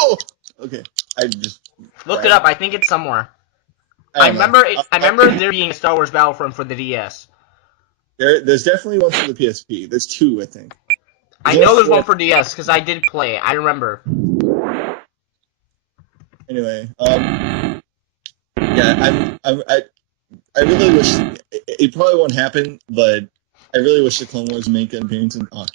Oh, okay. I just Look it up. I think it's somewhere. I I don't know. remember. I remember there being a Star Wars Battlefront for the DS. There's definitely one for the PSP. There's two, I think. I know there's one for DS because I did play it. I remember. Anyway, yeah, I really wish it probably won't happen, but I really wish the Clone Wars make an appearance in an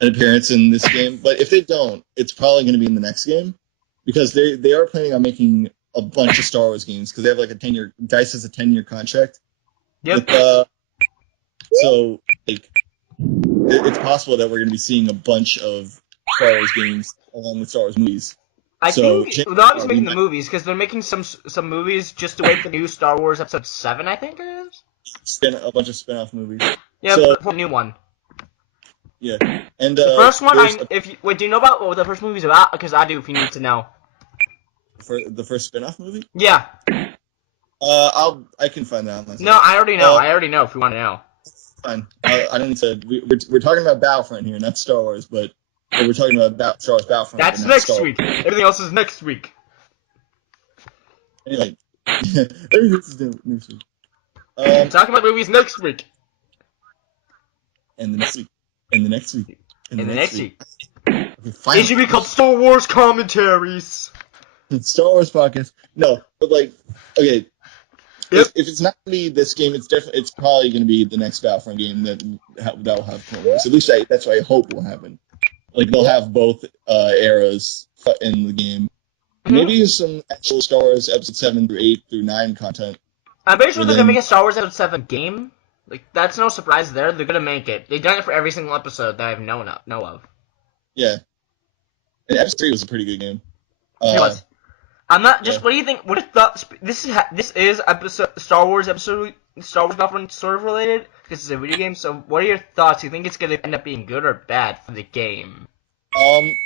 appearance in this game. But if they don't, it's probably going to be in the next game because they are planning on making a bunch of Star Wars games because they have like a 10-year. DICE has a 10-year contract. Yep. So like it's possible that we're going to be seeing a bunch of Star Wars games along with Star Wars movies. I think they're obviously making the movies because they're making some movies just to wait for the new Star Wars Episode 7. I think it is. A bunch of spin-off movies. Yeah, so, for a new one. Yeah, and the first one. Wait, do you know about what the first movie's about? Because I do. If you need to know. For the first spin-off movie? Yeah. I can find that out myself. No, I already know. I already know. If you want to know. Fine. I don't need to. We're talking about Battlefront here, not Star Wars, but we're talking about Star Wars Battlefront. That's next week. Everything else is next week. Anyway, everything else is next week. Talking about movies next week. And the next week. And the next week. And the next week. Okay, it should be called Star Wars Commentaries. Star Wars podcast. No, but like, okay. Yep. If it's not gonna be this game, it's probably gonna be the next Battlefront game that will have Clone Wars. At least that's what I hope will happen. Like they'll have both eras in the game. Mm-hmm. Maybe some actual Star Wars Episode 7 through 8 through 9 content. I'm pretty sure they're gonna make a Star Wars Episode 7 game. Like that's no surprise there. They're gonna make it. They've done it for every single episode that I've know of. Yeah. And Episode 3 was a pretty good game. It was. I'm not just. Yeah. What do you think? What are thoughts? This is Star Wars Battlefront sort of related because it's a video game. So, what are your thoughts? Do you think it's gonna end up being good or bad for the game? I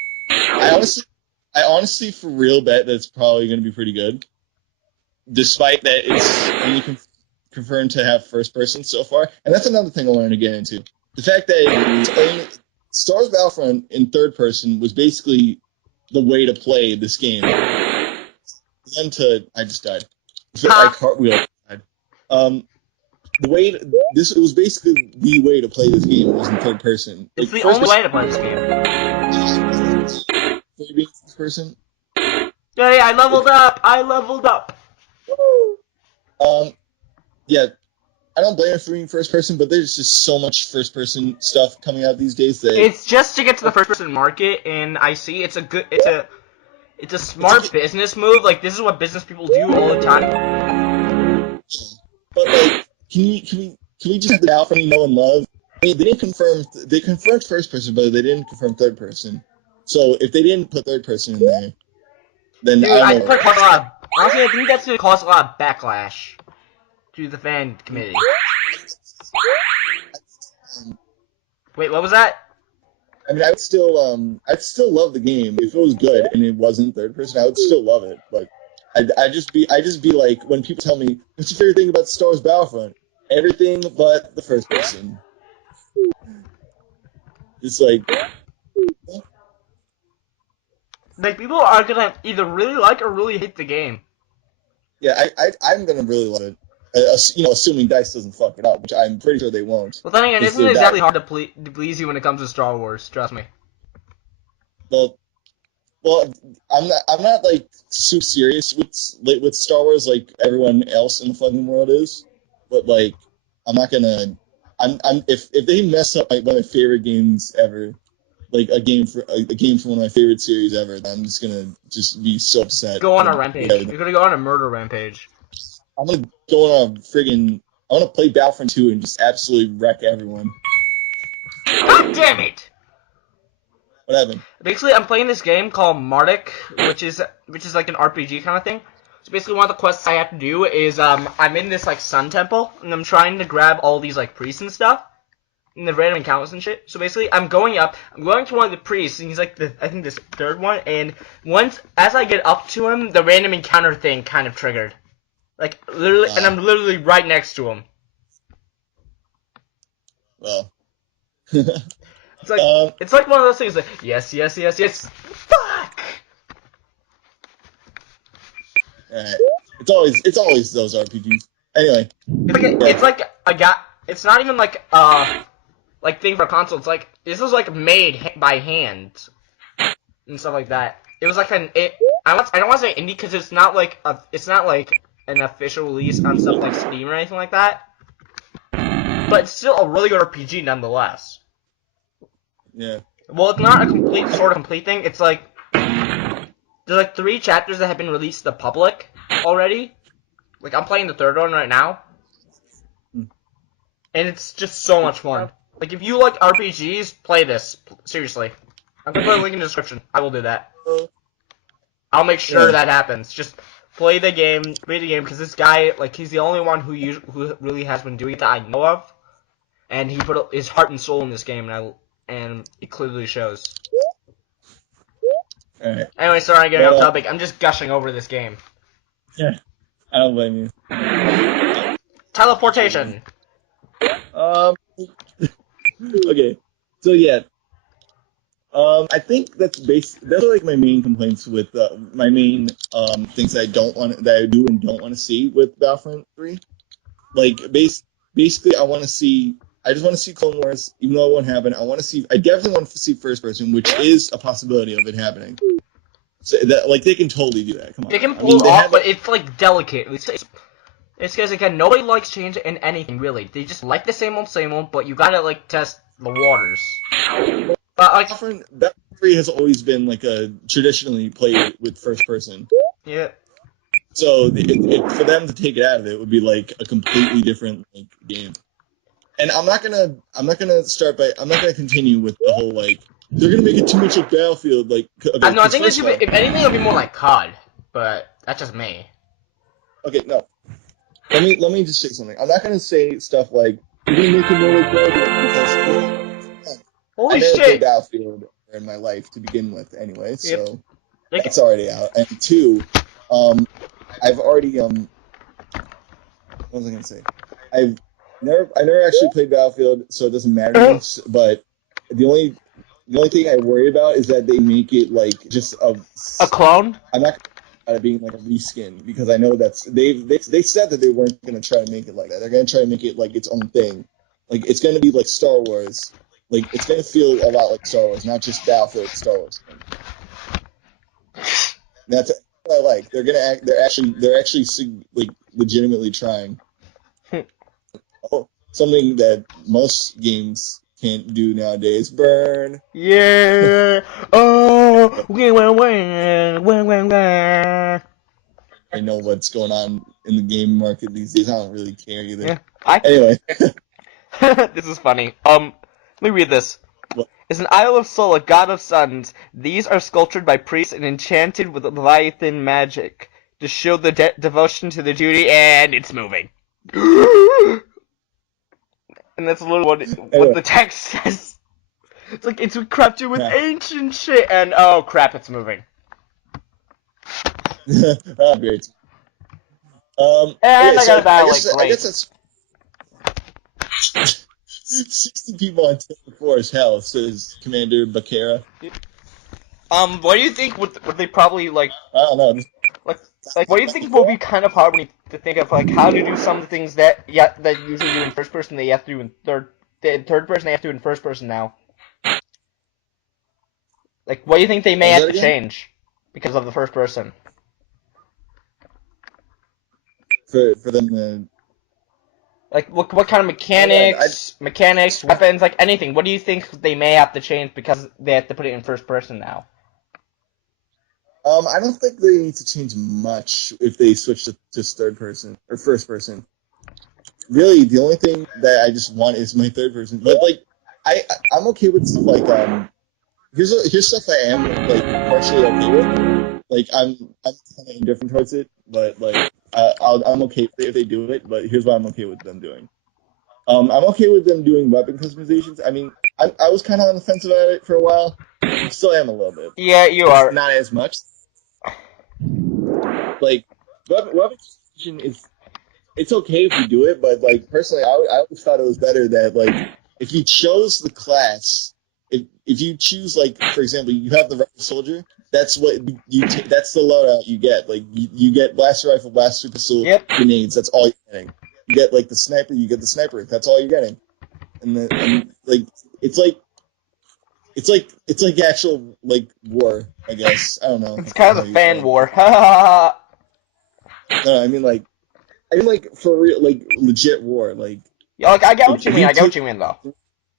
honestly, for real, bet that it's probably gonna be pretty good. Despite that, it's only confirmed to have first person so far, and that's another thing I wanted to get into. The fact that Star Wars Battlefront in third person was basically the way to play this game. I just died. I cartwheel died. It was basically the way to play this game was in third person. It's the only way to play this game. First person. Hey, I leveled up. Yeah, I don't blame it for being first person, but there's just so much first person stuff coming out these days that it's just to get to the first person market, and I see it's a smart business move. Like this is what business people do all the time. But like, can we just have the Battlefront we know and love? I mean, they confirmed first person, but they didn't confirm third person. So if they didn't put third person in there, then dude, I think honestly, I think that's gonna cause a lot of backlash to the fan committee. Wait, what was that? I mean, I'd still love the game if it was good and it wasn't third person. I would still love it, but I'd just be like when people tell me what's your favorite thing about Star Wars Battlefront? Everything but the first person. It's like people are gonna either really like or really hate the game. Yeah, I'm gonna really love it. Assuming DICE doesn't fuck it up, which I'm pretty sure they won't. Well, then again, it isn't exactly hard to please you when it comes to Star Wars. Trust me. Well, I'm not like super serious with Star Wars like everyone else in the fucking world is, but like I'm not gonna. If they mess up like one of my favorite games ever, like a game from one of my favorite series ever, then I'm just gonna be so upset. Go on a rampage. You're gonna go on a murder rampage. I'm gonna go on I wanna play Battlefront 2 and just absolutely wreck everyone. God damn it! What happened? Basically, I'm playing this game called Marduk, which is like an RPG kind of thing. So basically, one of the quests I have to do is I'm in this like sun temple, and I'm trying to grab all these like priests and stuff, and the random encounters and shit. So basically, I'm going to one of the priests, and he's like I think this third one, and as I get up to him, the random encounter thing kind of triggered. Like, literally, and I'm literally right next to him. Well. It's like one of those things like, yes. Fuck! It's always those RPGs. Anyway, it's like a guy. It's not even like like thing for a console. It's like this was like made by hand and stuff like that. It was like I don't want to say indie because it's not like an official release on stuff like Steam or anything like that. But it's still a really good RPG nonetheless. yeah. Well, it's not a complete thing. It's like there's like 3 chapters that have been released to the public already. Like I'm playing the 3rd one right now, and it's just so much fun. Like if you like RPGs, play this. Seriously, I'm gonna put a link in the description. I will do that. I'll make sure that happens. Just play the game because this guy, like, he's the only one who really has been doing it that I know of, and he put his heart and soul in this game, and it clearly shows. Alright. Anyway, sorry I'm getting off topic. I'm just gushing over this game. Yeah. I don't blame you. Teleportation. Okay. So yeah. I think that's like my main complaints with my main things that I do and don't want to see with Battlefront 3. Like basically I just want to see Clone Wars, even though it won't happen. I definitely want to see first person, which is a possibility of it happening. So that, like, they can totally do that. Come on. They can pull it off, but it's like delicate. It's because again, nobody likes change in anything really. They just like the same old, but you gotta like test the waters. But like Battlefront 3 has always been like a traditionally played with first person. Yeah. So for them to take it out of it would be like a completely different like game. And I'm not gonna continue with the whole like they're gonna make it too much like Battlefield. Like okay, no, I think if anything, it'll be more like COD. But that's just me. Okay, no. Let me just say something. I'm not gonna say stuff like you're gonna make it more like Battlefield because holy I never shit! played Battlefield in my life to begin with, anyway. So that's already out. And 2, I've already what was I gonna say? I never actually played Battlefield, so it doesn't matter to me. But the only thing I worry about is that they make it like just a clone. I'm not about it being like a reskin because I know they said that they weren't gonna try to make it like that. They're gonna try to make it like its own thing. Like it's gonna be like Star Wars. Like it's gonna feel a lot like Star Wars, not just Battlefield. Star Wars. That's what I like. They're actually like legitimately trying. Something that most games can't do nowadays. Burn. Yeah. Oh. Win. I know what's going on in the game market these days. I don't really care either. Yeah. Anyway. This is funny. Let me read this. What? Is an Isle of Sol, a god of suns. These are sculptured by priests and enchanted with Leviathan magic to show the devotion to the duty, and it's moving. And that's literally what the text says. It's like it's crafted with ancient shit, and oh crap, it's moving. Oh, great. And okay, I got a battle like great. I guess that's 60 people on Taylor Force Hell, says Commander Bakera. What do you think would they probably like? I don't know. Like, what do you think will be kind of hard when you to think of like how to do some of the things that usually do in first person they have to do in third person they have to do in first person now? Like, what do you think they may have to change because of the first person? For them to... Like, what kind of mechanics, weapons, like anything. What do you think they may have to change because they have to put it in first person now? I don't think they need to change much if they switch to third person or first person. Really, the only thing that I just want is my third person. But like, I'm okay with stuff like here's stuff I am like partially okay with. Like I'm kind of indifferent towards it, but like I'm okay if they do it. But here's what I'm okay with them doing. I'm okay with them doing weapon customizations. I mean, I was kind of on the fence about it for a while. I still am a little bit. Yeah, you are. Not as much. Like, weapon customization it's okay if you do it, but like personally, I always thought it was better that like if you chose the class, if you choose like for example, you have the Rebel Soldier, that's what that's the loadout you get. Like you get blaster rifle, blaster pistol, Yep. grenades. That's all you're getting. You get like the sniper. You get the sniper. That's all you're getting. And like it's like it's like actual like war. I guess I don't know. It's kind How of a you fan call it. war. Ha No, I mean like for real, like legit war. Like Yeah, like I get like what you mean. I get what you mean though.